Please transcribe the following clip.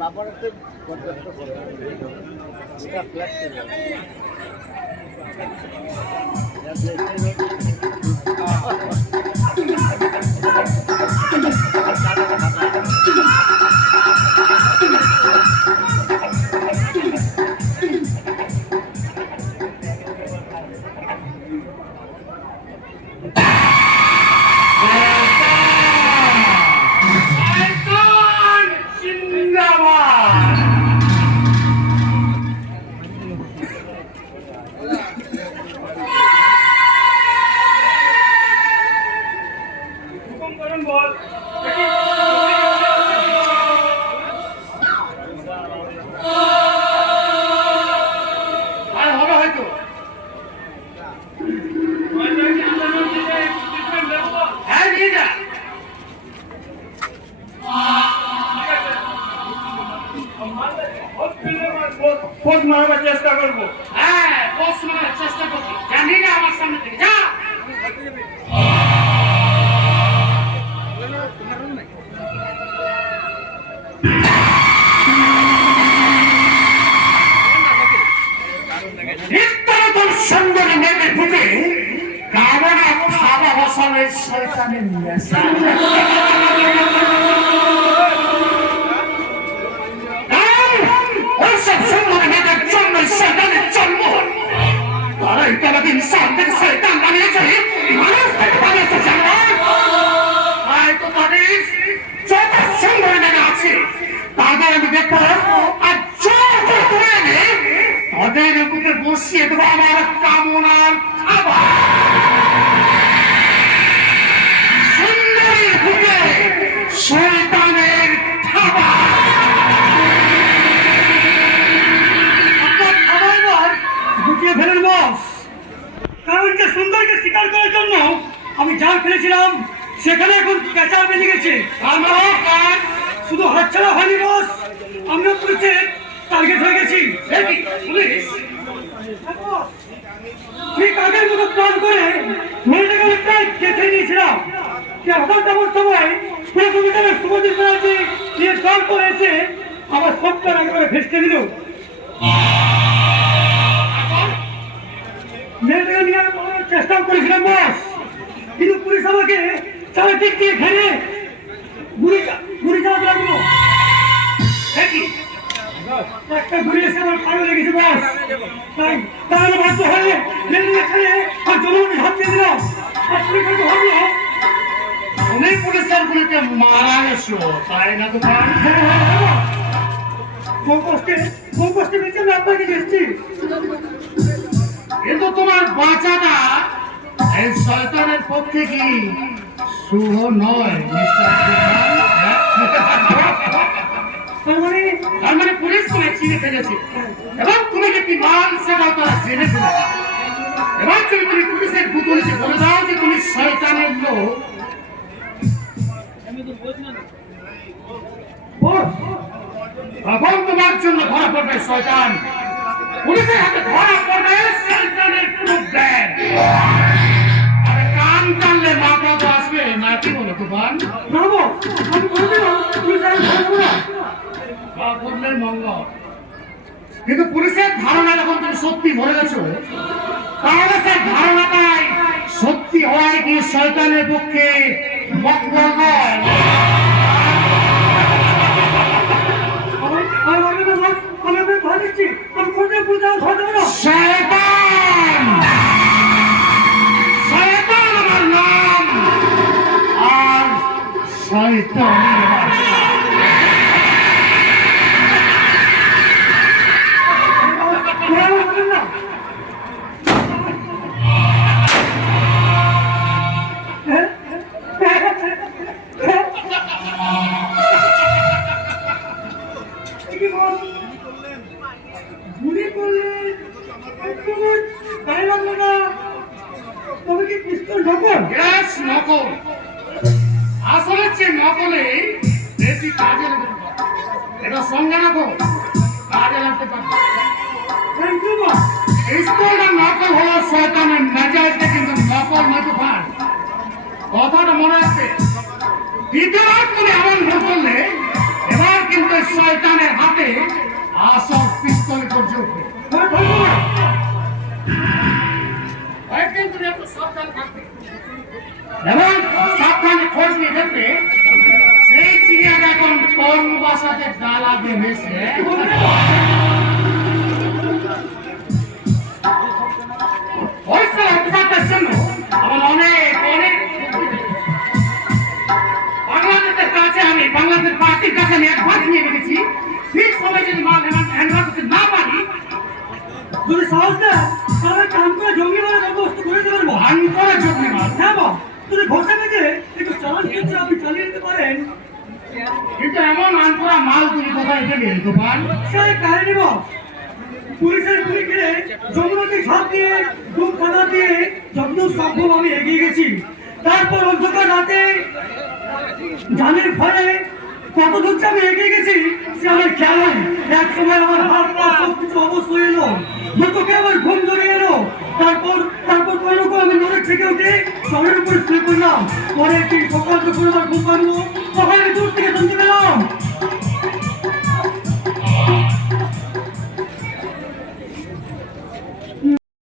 বাবার একটা পোস্ট মারার চেষ্টা করবো। হ্যাঁ, পোস্ট মারার চেষ্টা করছি, জানি না আমার সামনে থেকে যা। নিত্যনতুন সুন্দরী মেয়েদের প্রতি কামনা খাওয়া বসালের শয়তানের নেশা। ওইসব সুন্দরী মেয়েদের জন্যই শয়তানের জন্ম। তারাই তোমাকে ইনসানদের শয়তান বানিয়েছে, মানুষ থেকে বানিয়েছে জানো। তাই তো তাদের যত সুন্দরী মেয়ে আছে তাদের আমি দেখবো, আর যত তুলে এনে তাদের বুকে বসিয়ে দেবো আমার কামনার খাবার। সুন্দরীর বুকে শয়তানের খাবার। ঢুকিয়ে ফেলেন বস, কারণ যে সুন্দরকে শিকার করার জন্য আমি জাল ফেলেছিলাম সেখানে এখন পেঁচা বেঁধে গেছে। শুধু হাতছাড়া হয়নি বস, আমিও পুলিশের টার্গেট হয়ে গেছি। ঠিক আগের মতো প্ল্যান করে মেয়েটাকে আমি প্রায় কেটে নিয়েছিলাম। হঠাৎ এমন সময় পুরো কমিটারের শুভজিৎ ব্যানার্জি নিয়ে দল করেছে, আমার সব প্ল্যান একেবারে ভেস্তে দিল। মেয়েটাকে নিয়ে চেষ্টা করেছিলাম বস, কিন্তু পুলিশ আমাকে চারিদিক দিয়ে ঘেরে গুলি চালাতে লাগলো। একটা গুলি এসে আমার পায়ে লেগেছে বস, তাই বাধ্য হয়ে মেয়েটাকে ছেড়ে আর জনগণকে হাত দিয়ে দিলাম। আর পুলিশ ভাবলো তুমি পুলিশের গুলিতে মারা গেছো, তাই না? তো বহু কষ্টে বেঁচে আমি আপনাকে এসেছি। কিন্তু তোমার বাঁচাটা এই শয়তানের পক্ষে কি শুভ নয় তার মানে পুলিশ তোমায় চিনে ফেলেছে এবং তুমি যে কি মান সেটাও তারা জেনে ফেলেছে। এবার তুমি পুলিশের পুতুলকে বলে দাও যে তুমি শয়তানের লোক। তখন তোমার জন্য ধরা পড়বে শয়তান, পুলিশের হাতে ধরা পড়বে শয়তানের প্রজ্ঞান। আরে কান টানলে মাথা তো আসবে না, কি বলো তুফান? মঙ্গল, কিন্তু পুলিশের ধারণা যখন তুমি সত্যি ভরে গেছো, তাহলে সেই ধারণাটাই সত্যি হয় কি শয়তানের পক্ষে মঙ্গল নয়। শয়তান, শয়তান আমার নাম, আর শয়তান নকল। আসলে যে নকলে বেশি কাজে লাগবে, এটা সঙ্গে রাখো, কাজে লাগতে পারবে। স্কুলটা নকল হলো শয়তানের মেজাজটা, কিন্তু নকল নয় তো ভাই, কথাটা মনে রাখবে। দ্বিতীয়বার তুমি এমন ভুল করলে এবার কিন্তু শয়তানের হাতে আসল পিস্তল পর্যন্ত। কয়েকদিন তুমি একটু সাবধান থাকবে এবং সাবধানে খোঁজ নিয়ে দেখবে সেই চিড়িয়াটা এখন কোন বাসাতে ডালা বেঁধেছে। ওই সালার জন্য আমার অনেক অনেক বাংলাদেশের কাছে আমি বাংলাদেশ পার্টির কাছে আমি অ্যাডভান্স নিয়ে রেখেছি। ঠিক সময় যদি মাল হ্যান্ডওভার করতে না পারি, যদি সাহস দেয় তাহলে কাম করে জঙ্গি মারা বন্দোবস্ত করে দিতে পারবো। আমি করে জঙ্গি মাল। হ্যাঁ বাবা, যদি ভরসা পেতে একটু চালান কিছু আপনি চালিয়ে দিতে পারেন। কিন্তু এমন আনকোরা মাল তুমি কোথায় পেলে গোপাল? সেই কাহিনী বস, পুলিশের গুলি খেয়ে যমুনাকে ঝাঁপ দিয়ে ঘুম খানা দিয়ে যতদূর সম্ভব আমি এগিয়ে গেছি। তারপর অন্ধকার রাতে জানের ভয়ে কত দূর যে আমি এগিয়ে গেছি সে আমার খেয়াল নেই। এক সময় আমার হাত পা সব কিছু অবস্থ হয়ে এলো, দুটোকে আমার ঘুম ধরে এলো। তারপর কোনো রকম আমি নড়ে থেকে উঠে শহরের উপরে শুয়ে পড়লাম। পরে একটি সকাল যখন আমার ঘুম ভাঙলো তখন আমি দূর থেকে শুনতে